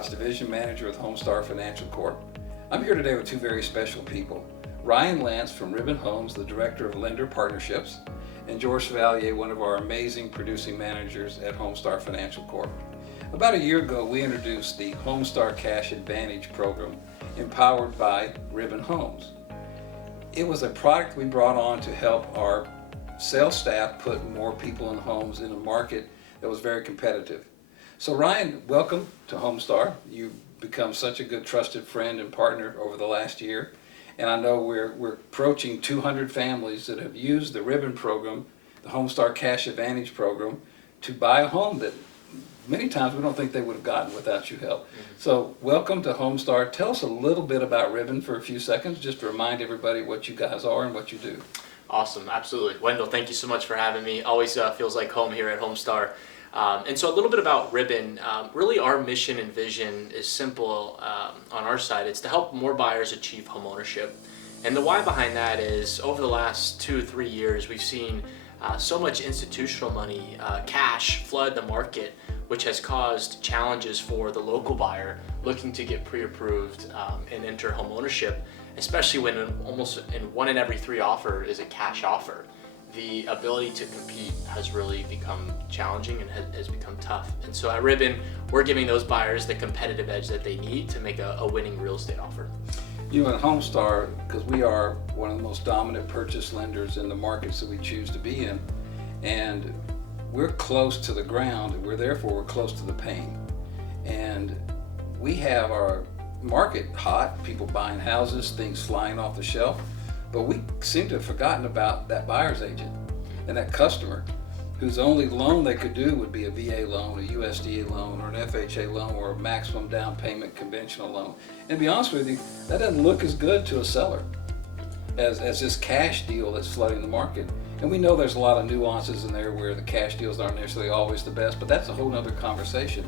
Strouds, Division Manager with Homestar Financial Corp. I'm here today with two very special people. Ryan Lance from Ribbon Homes, the Director of Lender Partnerships, and George Chevalier, one of our amazing producing managers at Homestar Financial Corp. About a year ago, we introduced the Homestar Cash Advantage program, empowered by Ribbon Homes. It was a product we brought on to help our sales staff put more people in homes in a market that was very competitive. So Ryan, welcome to Homestar. You've become such a good trusted friend and partner over the last year. And I know we're approaching 200 families that have used the Ribbon program, the Homestar Cash Advantage program, to buy a home that many times we don't think they would have gotten without your help. So welcome to Homestar. Tell us a little bit about Ribbon for a few seconds, just to remind everybody what you guys are and what you do. Awesome, absolutely. Wendell, thank you so much for having me. Always feels like home here at Homestar. And so a little bit about Ribbon. Really our mission and vision is simple on our side. It's to help more buyers achieve home ownership. And the why behind that is over the last 2-3 years, we've seen so much institutional money, cash, flood the market, which has caused challenges for the local buyer looking to get pre-approved and enter home ownership, especially when almost in 1 in every 3 offer is a cash offer. The ability to compete has really become challenging and has become tough. And so at Ribbon, we're giving those buyers the competitive edge that they need to make a winning real estate offer. You at Homestar, because we are one of the most dominant purchase lenders in the markets that we choose to be in, and we're close to the ground, and we're close to the pain. And we have our market hot, people buying houses, things flying off the shelf, but we seem to have forgotten about that buyer's agent and that customer whose only loan they could do would be a VA loan, a USDA loan, or an FHA loan, or a maximum down payment conventional loan. And to be honest with you, that doesn't look as good to a seller as this cash deal that's flooding the market. And we know there's a lot of nuances in there where the cash deals aren't necessarily always the best, but that's a whole other conversation.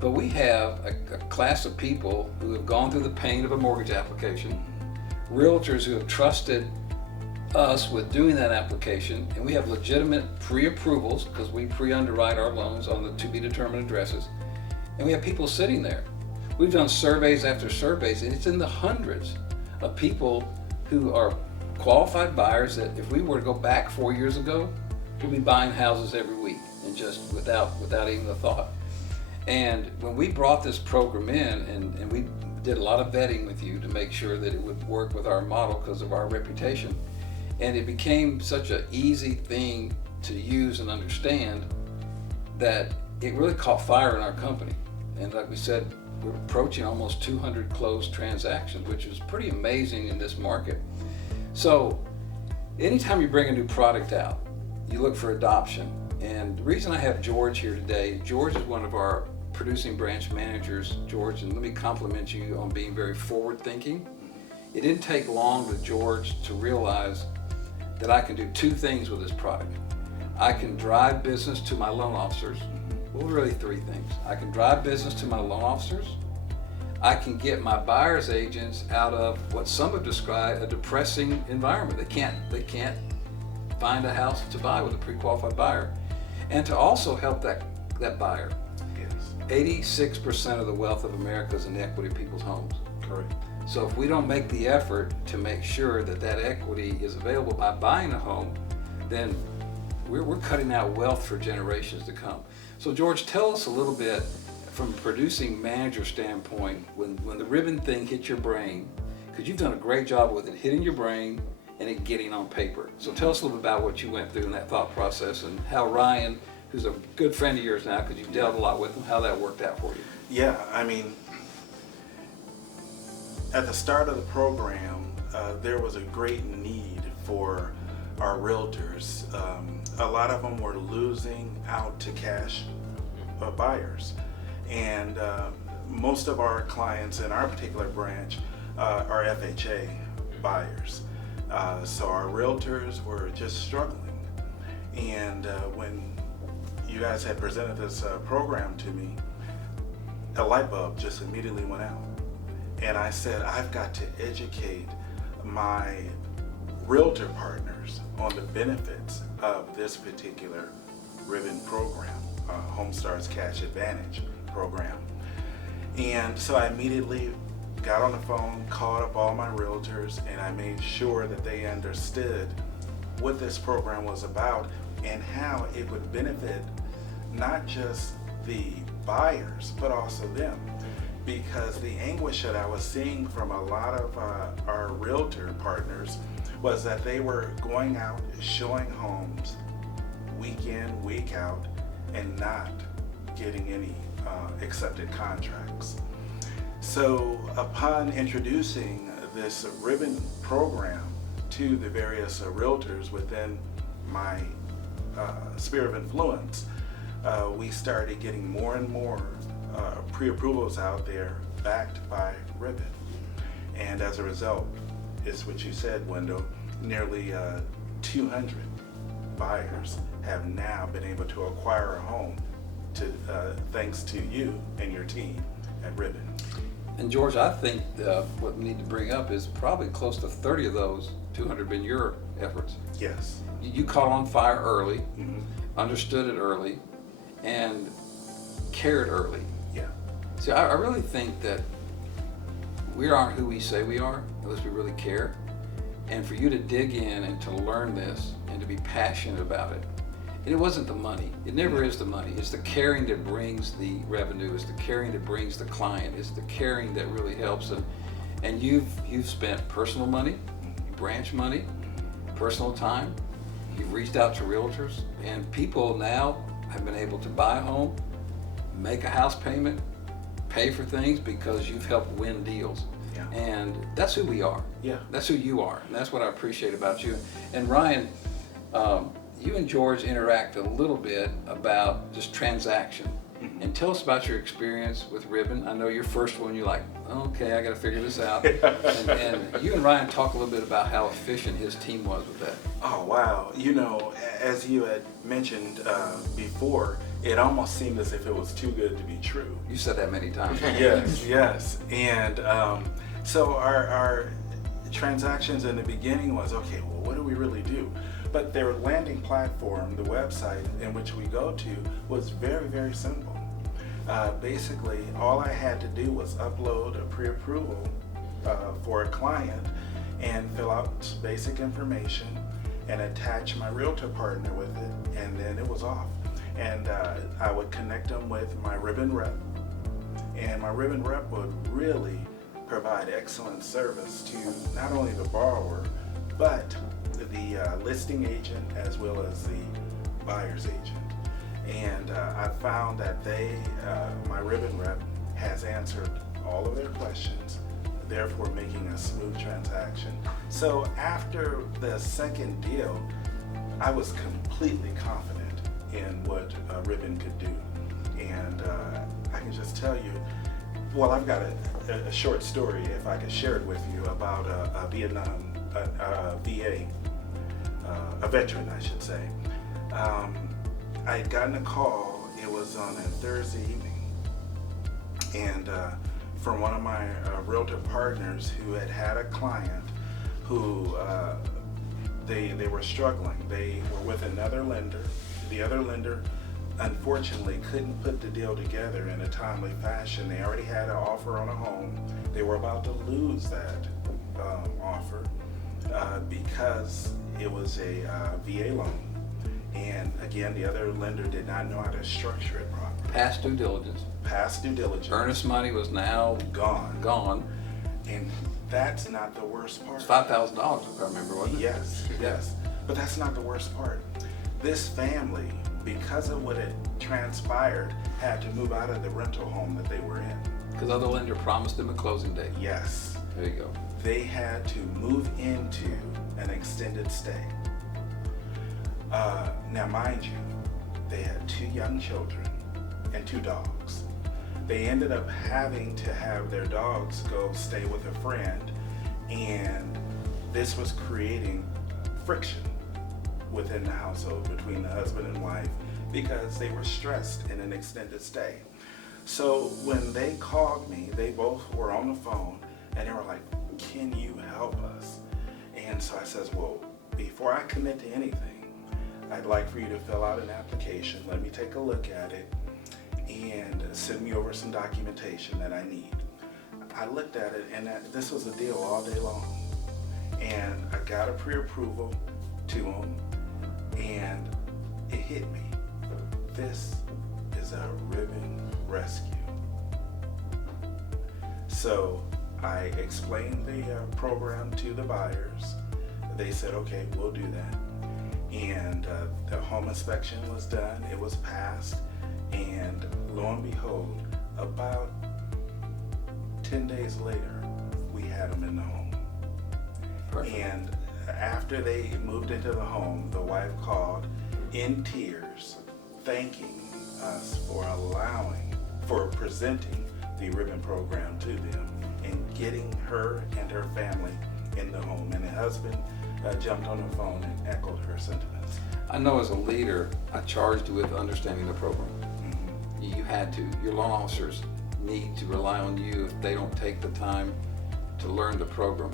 But we have a class of people who have gone through the pain of a mortgage application, realtors who have trusted us with doing that application, and we have legitimate pre-approvals because we pre-underwrite our loans on the to-be-determined addresses, and we have people sitting there. We've done surveys after surveys, and it's in the hundreds of people who are qualified buyers that if we were to go back 4 years ago, we'd be buying houses every week and just without even a thought. And when we brought this program in, and we did a lot of vetting with you to make sure that it would work with our model because of our reputation, and it became such an easy thing to use and understand that it really caught fire in our company. And like we said, we're approaching almost 200 closed transactions, which is pretty amazing in this market. So anytime you bring a new product out, you look for adoption. And the reason I have George here today, George is one of our producing branch managers. George, and let me compliment you on being very forward thinking. It didn't take long with George to realize that I can do 2 things with this product. I can drive business to my loan officers. Well, really 3 things. I can drive business to my loan officers. I can get my buyer's agents out of what some have described a depressing environment. They can't find a house to buy with a pre-qualified buyer. And to also help that buyer. Yes. 86% of the wealth of America is in the equity of people's homes. Correct. So if we don't make the effort to make sure that equity is available by buying a home, then we're cutting out wealth for generations to come. So George, tell us a little bit from a producing manager standpoint, when the Ribbon thing hit your brain, because you've done a great job with it hitting your brain and it getting on paper. So tell us a little bit about what you went through in that thought process and how Ryan, who's a good friend of yours now because you've dealt a lot with him, how that worked out for you. Yeah, I mean, at the start of the program, there was a great need for our realtors. A lot of them were losing out to cash buyers. And most of our clients in our particular branch are FHA buyers. So our realtors were just struggling. And when you guys had presented this program to me, a light bulb just immediately went out. And I said, I've got to educate my realtor partners on the benefits of this particular Ribbon program, Homestar's Cash Advantage program. And so I immediately got on the phone, called up all my realtors, and I made sure that they understood what this program was about and how it would benefit not just the buyers, but also them. Because the anguish that I was seeing from a lot of our realtor partners was that they were going out, showing homes week in, week out, and not getting any accepted contracts. So upon introducing this ribbon program to the various realtors within my sphere of influence, we started getting more and more pre-approvals out there backed by ribbon. And as a result, it's what you said, Wendell, nearly 200 buyers have now been able to acquire a home thanks to you and your team at Ribbon. And George, I think what we need to bring up is probably close to 30 of those 200 been your efforts. Yes. You caught on fire early, Mm-hmm. understood it early, and cared early. Yeah. See, I really think that we aren't who we say we are unless we really care. And for you to dig in and to learn this and to be passionate about it, and it wasn't the money. It never is the money. It's the caring that brings the revenue. It's the caring that brings the client. It's the caring that really helps. And you've spent personal money, branch money, personal time. You've reached out to realtors, and people now have been able to buy a home, make a house payment, pay for things because you've helped win deals. Yeah. And that's who we are. Yeah. That's who you are. And that's what I appreciate about you. And Ryan, you and George interact a little bit about just transaction. Mm-hmm. And tell us about your experience with Ribbon. I know your first one, you're like, okay, I got to figure this out. and you and Ryan talk a little bit about how efficient his team was with that. Oh, wow. You know, as you had mentioned before, it almost seemed as if it was too good to be true. You said that many times. Yes, yes. And so our transactions in the beginning was, okay, well, what do we really do? But their landing platform, the website in which we go to, was very, very simple. Basically, all I had to do was upload a pre-approval for a client and fill out basic information and attach my realtor partner with it, and then it was off. And I would connect them with my Ribbon rep, and my Ribbon rep would really provide excellent service to not only the borrower, but the listing agent as well as the buyer's agent. And I found that my Ribbon rep has answered all of their questions, therefore making a smooth transaction. So after the second deal, I was completely confident in what Ribbon could do. And I can just tell you, well, I've got a short story, if I could share it with you, about a Vietnam, VA, a veteran, I should say. I had gotten a call, it was on a Thursday evening, and from one of my realtor partners who had a client who they were struggling. They were with another lender. The other lender unfortunately couldn't put the deal together in a timely fashion. They already had an offer on a home. They were about to lose that offer because it was a VA loan. And again, the other lender did not know how to structure it properly. Past due diligence. Past due diligence. Earnest money was now gone. And that's not the worst part. It's $5,000 if I remember, wasn't it? Yes, yes. But that's not the worst part. This family, because of what had transpired, had to move out of the rental home that they were in. Because other lender promised them a closing date. Yes. There you go. They had to move into an extended stay. Now, mind you, they had 2 young children and 2 dogs. They ended up having to have their dogs go stay with a friend, and this was creating friction within the household between the husband and wife because they were stressed in an extended stay. So when they called me, they both were on the phone and they were like, "Can you help us?" And so I says, "Well, before I commit to anything, I'd like for you to fill out an application. Let me take a look at it. and send me over some documentation that I need. I looked at it, and this was a deal all day long. And I got a pre-approval to them, and it hit me. This is a ribbon rescue. So I explained the program to the buyers. They said, okay, we'll do that. And the home inspection was done, it was passed, and lo and behold, about 10 days later, we had them in the home. Perfect. And after they moved into the home, the wife called in tears, thanking us for presenting the ribbon program to them and getting her and her family in the home. And the husband jumped on the phone and echoed her sentiments. I know as a leader, I charged you with understanding the program. Mm-hmm. You had to. Your loan officers need to rely on you if they don't take the time to learn the program.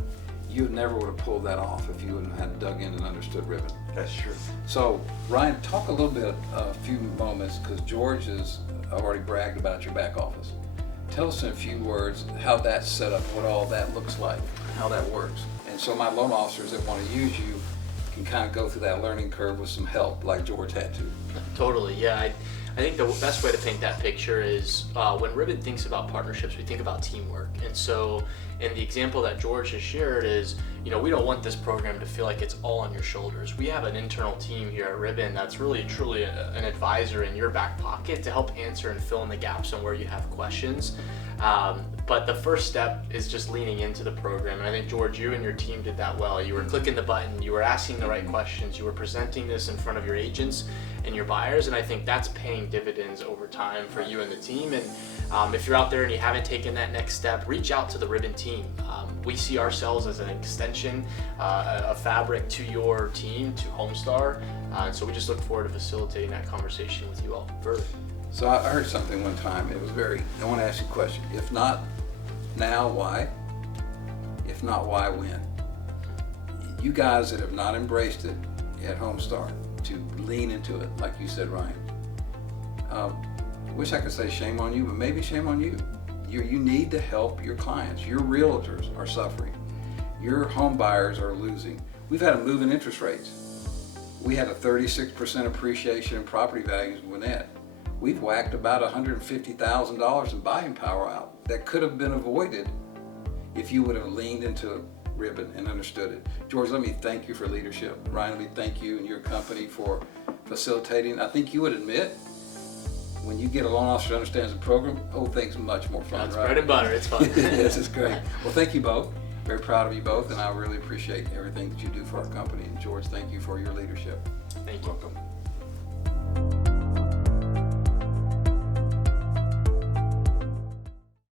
You never would have pulled that off if you wouldn't have dug in and understood ribbon. That's true. So, Ryan, talk a little bit, a few moments, because George has already bragged about your back office. Tell us in a few words how that's set up, what all that looks like, how that works. And so my loan officers that want to use you can kind of go through that learning curve with some help like George had to. Totally, yeah. I think the best way to paint that picture is when Ribbon thinks about partnerships, we think about teamwork. And so in the example that George has shared is, we don't want this program to feel like it's all on your shoulders. We have an internal team here at Ribbon that's really truly an advisor in your back pocket to help answer and fill in the gaps on where you have questions. But the first step is just leaning into the program. And I think, George, you and your team did that well. You were clicking the button, you were asking the right questions, you were presenting this in front of your agents and your buyers. And I think that's paying dividends over time for you and the team. And if you're out there and you haven't taken that next step, reach out to the Ribbon team. We see ourselves as an extension, a fabric to your team, to Homestar. And so we just look forward to facilitating that conversation with you all further. So I heard something one time, I want to ask you a question. If not now, why? If not, why, when? You guys that have not embraced it at Homestar, to lean into it, like you said, Ryan. Wish I could say shame on you, but maybe shame on you. You need to help your clients. Your realtors are suffering. Your home buyers are losing. We've had a move in interest rates. We had a 36% appreciation in property values in Gwinnett. We've whacked about $150,000 in buying power out that could have been avoided if you would have leaned into Ribbon and understood it. George, let me thank you for leadership. Ryan, let me thank you and your company for facilitating. I think you would admit when you get a loan officer that understands the program, whole thing's much more fun, It's right? bread and butter, it's fun. Yes, it's great. Well, thank you both. Very proud of you both, and I really appreciate everything that you do for our company. And George, thank you for your leadership. Thank you. Welcome.